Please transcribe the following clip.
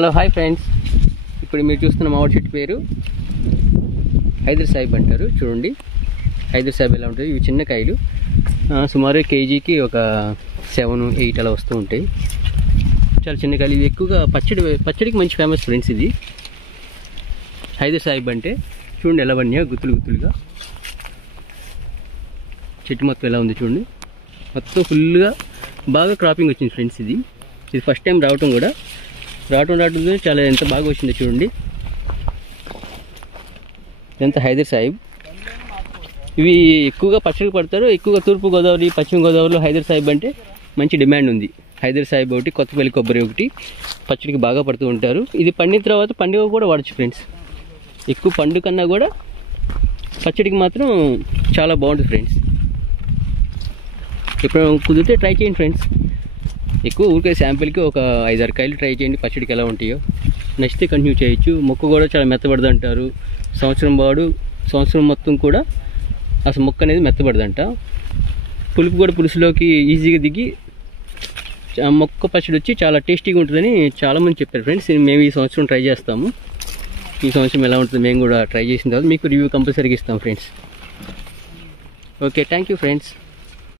Hello hi friends, ఇప్పుడు మీరు చూస్తున్న మామిడి చెట్టు పేరు హైదర్ సాహిబ్ అంటారు. చూడండి హైదర్ సాహిబ్ ఎలా ఉంటుంది. ఇవి చిన్న కాయలు, సుమారు కేజీకి ఒక 7-8 అలా వస్తూ ఉంటాయి. చాలా చిన్న కాయలు. ఇవి ఎక్కువగా పచ్చడికి మంచి ఫేమస్ ఫ్రెండ్స్. ఇది హైదర్ సాహిబ్ అంటే చూడండి ఎలా పడినాయో గుత్తులు గుత్తులుగా. చెట్టు మొత్తం ఎలా ఉంది చూడండి, మొత్తం ఫుల్గా బాగా క్రాపింగ్ వచ్చింది ఫ్రెండ్స్. ఇది ఫస్ట్ టైం రావటంతో చాలా ఎంత బాగా వచ్చిందో చూడండి. ఇదంతా హైదర్ సాహిబ్. ఇవి ఎక్కువగా పచ్చడికి పడతారు. ఎక్కువగా తూర్పుగోదావరి, పశ్చిమ గోదావరిలో హైదర్ సాహిబ్ అంటే మంచి డిమాండ్ ఉంది. హైదర్ సాహిబ్ ఒకటి, కొత్తపల్లి కొబ్బరి ఒకటి పచ్చడికి బాగా పడుతూ ఉంటారు. ఇది పండిన తర్వాత పండుగ కూడా వాడచ్చు ఫ్రెండ్స్. ఎక్కువ పండు కన్నా కూడా పచ్చడికి మాత్రం చాలా బాగుంటుంది ఫ్రెండ్స్. ఇప్పుడు కుదిరితే ట్రై చేయండి ఫ్రెండ్స్. ఎక్కువ ఊరికే శాంపిల్కి ఒక 5-6 కాయలు ట్రై చేయండి, పచ్చడికి ఎలా ఉంటాయో. నచ్చితే కంటిన్యూ చేయొచ్చు. మొక్క కూడా చాలా మెత్తబడదు అంటారు. సంవత్సరం మొత్తం కూడా అసలు మొక్క అనేది మెత్తబడదంట. పులుపు కూడా పులుసులోకి ఈజీగా దిగి మొక్క పచ్చడి వచ్చి చాలా టేస్టీగా ఉంటుందని చాలామంది చెప్పారు ఫ్రెండ్స్. మేము ఈ సంవత్సరం ట్రై చేస్తాము. ఈ సంవత్సరం ఎలా ఉంటుంది మేము కూడా ట్రై చేసిన తర్వాత మీకు రివ్యూ కంపల్సరీగా ఇస్తాం friends. Okay, thank you friends.